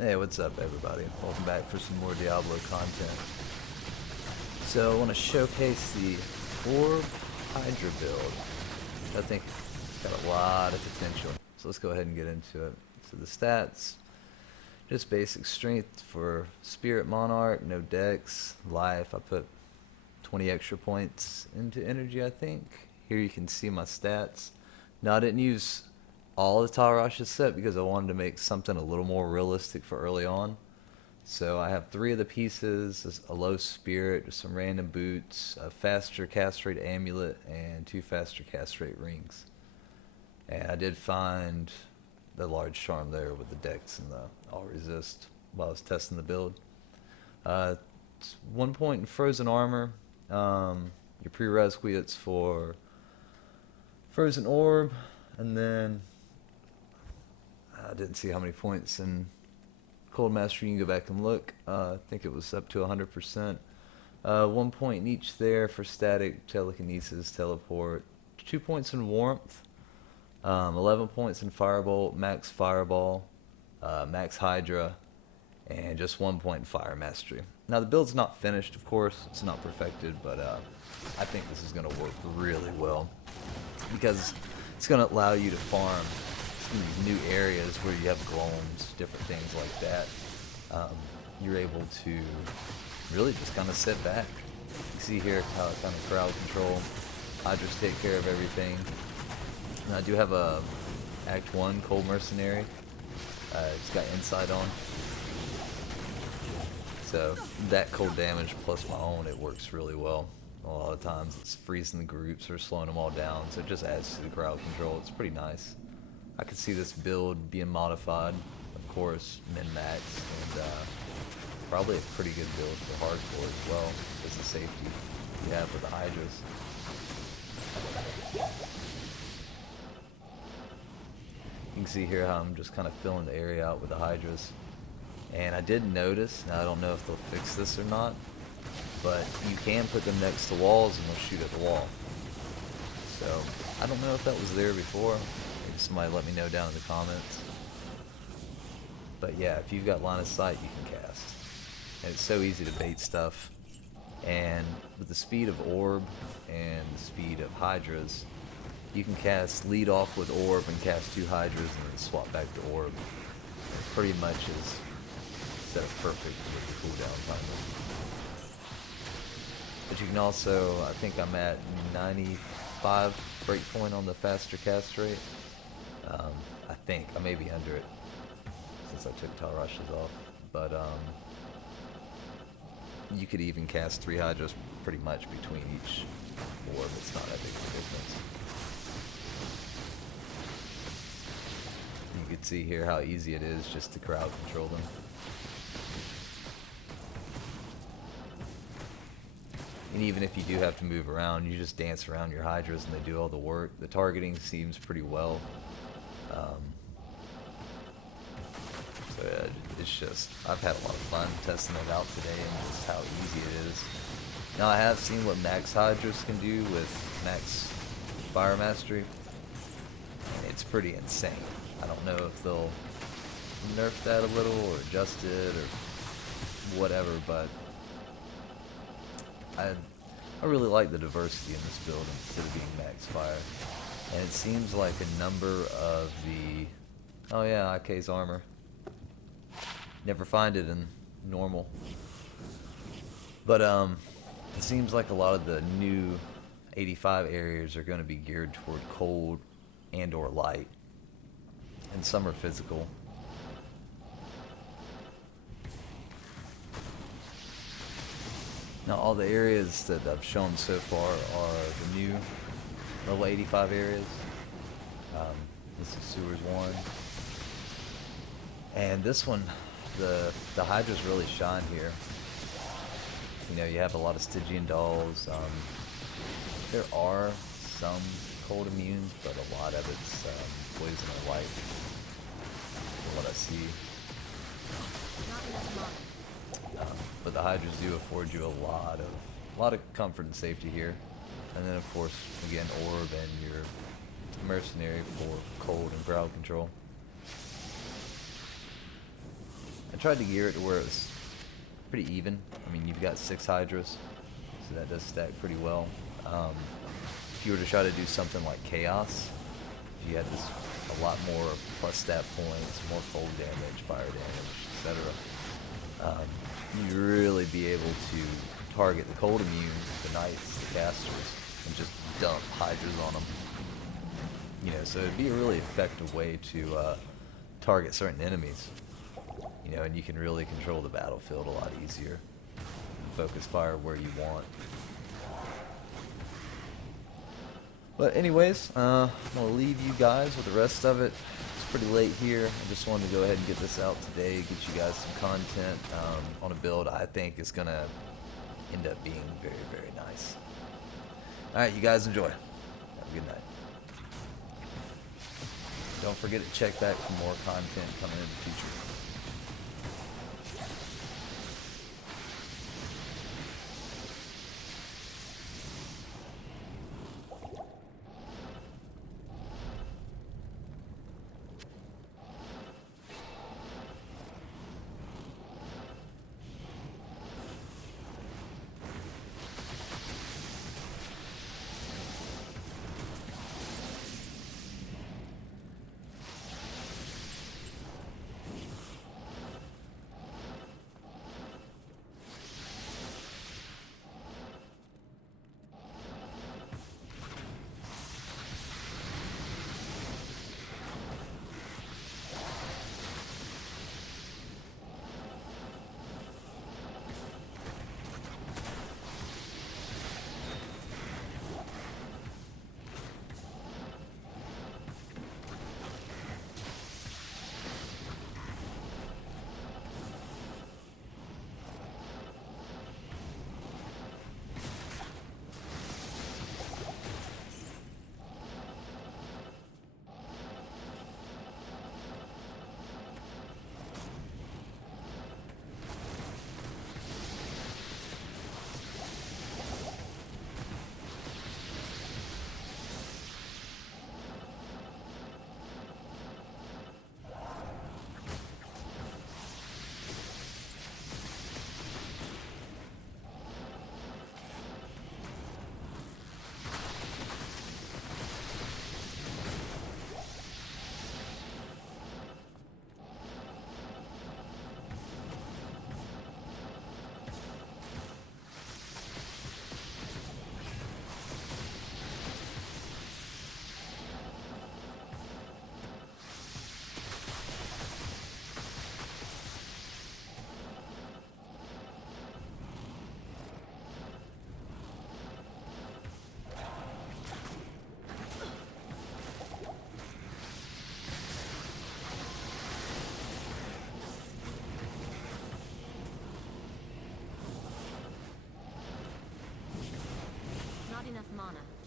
Hey, what's up everybody? Welcome back for some more Diablo content. So I want to showcase the Orb Hydra build. I think got a lot of potential. So let's go ahead and get into it. So the stats, just basic strength for Spirit Monarch, no dex, life. I put 20 extra points into energy, I think. Here you can see my stats. Now I didn't use all the Tarash's set because I wanted to make something a little more realistic for early on. So I have 3 of the pieces, a low spirit, just some random boots, a faster cast rate amulet, and 2 faster cast rate rings. And I did find the large charm there with the dex and the all resist while I was testing the build. 1 point in frozen armor. Your prerequisites for frozen orb, and then I didn't see how many points in cold mastery. You can go back and look. I think it was up to 100%. 1 point in each there for static, telekinesis, teleport. 2 points in warmth. 11 points in firebolt, max fireball, max hydra, and just 1 point in fire mastery. Now the build's not finished, of course. It's not perfected, but I think this is going to work really well because it's going to allow you to farm these new areas where you have gloams, different things like that. You're able to really just kind of sit back. You see here how it kind of crowd control. Hydras take care of everything. And I do have a Act 1 Cold Mercenary. It's got insight on. So that cold damage plus my own, it works really well. A lot of times it's freezing the groups or slowing them all down, so it just adds to the crowd control. It's pretty nice. I could see this build being modified, of course, min-max, and probably a pretty good build for hardcore as well, as the safety you have with the Hydras. You can see here how I'm just kind of filling the area out with the Hydras. And I did notice, now I don't know if they'll fix this or not, but you can put them next to walls and they'll shoot at the wall. So, I don't know if that was there before. Maybe somebody let me know down in the comments. But yeah, if you've got line of sight, you can cast. And it's so easy to bait stuff. And with the speed of Orb and the speed of Hydras, you can cast lead off with Orb and cast 2 Hydras and then swap back to Orb. It pretty much is set up perfect with the cooldown timer. But you can also, I think I'm at 95 breakpoint on the faster cast rate. I think, I may be under it since I took Tarash's off. But you could even cast 3 Hydras pretty much between each orb. It's not that big of a difference. You can see here how easy it is just to crowd control them. And even if you do have to move around, you just dance around your Hydras and they do all the work. The targeting seems pretty well. So yeah, it's just, I've had a lot of fun testing it out today and just how easy it is. Now I have seen what max Hydras can do with max fire mastery. And it's pretty insane. I don't know if they'll nerf that a little or adjust it or whatever, but I really like the diversity in this build instead of being max fire. And it seems like a number of the... Oh yeah, IK's armor. Never find it in normal. But it seems like a lot of the new 85 areas are going to be geared toward cold and or light. And some are physical. Now all the areas that I've shown so far are the new level 85 areas. This is Sewers 1. And this one, the Hydras really shine here. You know, you have a lot of Stygian dolls. There are some cold immunes, but a lot of it's poison and light, from what I see. But the Hydras do afford you a lot of comfort and safety here. And then of course, again, Orb and your Mercenary for cold and crowd control. tried to gear it to where it was pretty even. I mean, you've got 6 Hydras, so that does stack pretty well. If you were to try to do something like Chaos, you had this a lot more plus stat points, more cold damage, fire damage, etc. You'd really be able to target the cold immune, the knights, the casters, and just dump Hydras on them. You know, so it'd be a really effective way to target certain enemies. You know, and you can really control the battlefield a lot easier. Focus fire where you want. But anyways, I'm going to leave you guys with the rest of it. It's pretty late here. I just wanted to go ahead and get this out today, get you guys some content on a build I think is going to end up being very, very nice. Alright, you guys enjoy. Have a good night. Don't forget to check back for more content coming in the future. Not enough mana.